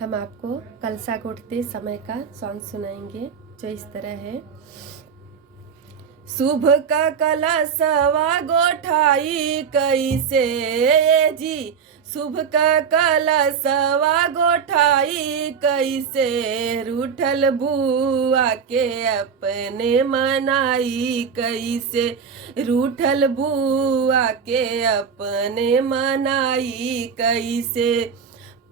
हम आपको कलसा गोठते समय का सॉन्ग सुनाएंगे जो इस तरह है। शुभ का कलशवा गोठाई कैसे जी, शुभ का कलशवा गोठाई कैसे, रूठल बुआ के अपने मनाई कैसे, रूठल बुआ के अपने मनाई कैसे।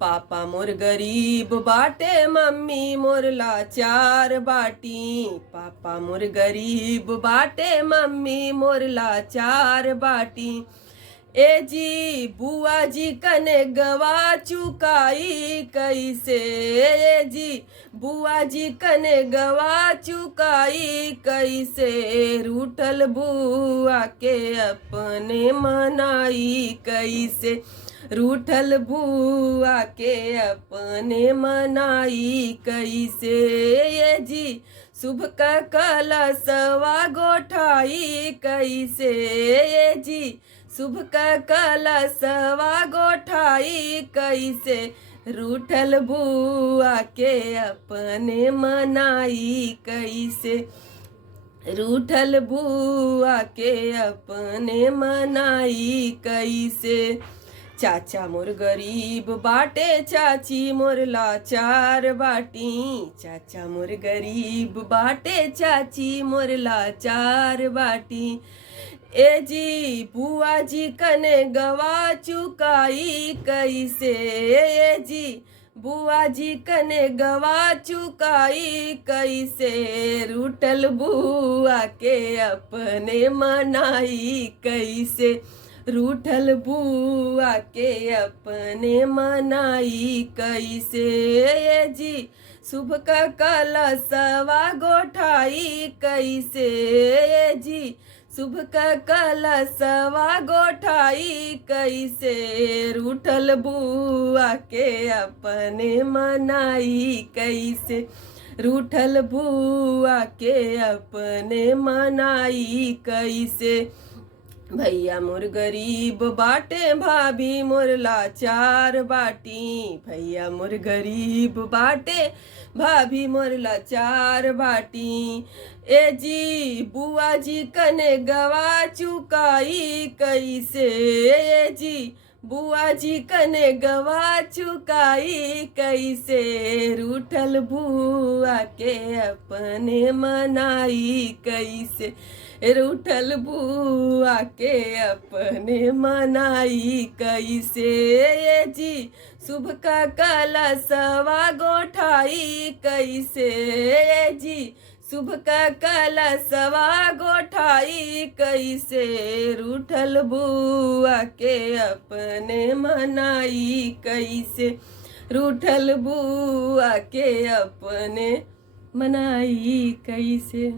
पापा मोर गरीब बाटे, मम्मी मोर लाचार बाटी, पापा मोर गरीब बाटे, मम्मी मोर लाचार बाटी। ए जी बुआ जी कने गवा चुकाई कैसे, ए जी बुआ जी कने गवा चुकाई कैसे, रूठल बुआ के अपने मनाई कैसे, रूठल बुआ के अपने मनाई कैसे। ये जी शुभ का कलशवा गोठाई कैसे, ये जी शुभ का कलशवा गोठाई कैसे, रूठल बुआ के अपने मनाई कैसे, रूठल बुआ के अपने मनाई कैसे। चाचा मोर गरीब बाटे, चाची मोर लाचार बाटी, चाचा मोर गरीब बाटे, चाची मोर लाचार बाटी। ए जी बुआ जी कने गवा चुकाई कैसे, ए जी बुआ जी कने गवा चुकाई कैसे, रूठल बुआ के अपने मनाई कैसे, रूठल बुआ के अपने मनाई कैसे। ये जी शुभ का कलशवा गोठाई कैसे, ये जी शुभ का कलशवा गोठाई कैसे, रूठल बुआ के अपने मनाई कैसे, रूठल बुआ के अपने मनाई कैसे। भैया मोर गरीब बाटे, भाभी मोर लाचार बाटी, भैया मोर गरीब बाटे, भाभी मोर लाचार बाटी। ए जी बुआ जी कने गवा चुकाई कैसे, ए जी बुआ जी कने गवा चुकाई कैसे, रूठल बुआ के अपने मनाई कैसे, रूठल बुआ के अपने मनाई कैसे। ये जी शुभ का कलशवा गोठाई कैसे, ये जी शुभ का कलशवा गोठाई कैसे, रूठल बुआ के अपने मनाई कैसे, रूठल बुआ के अपने मनाई कैसे।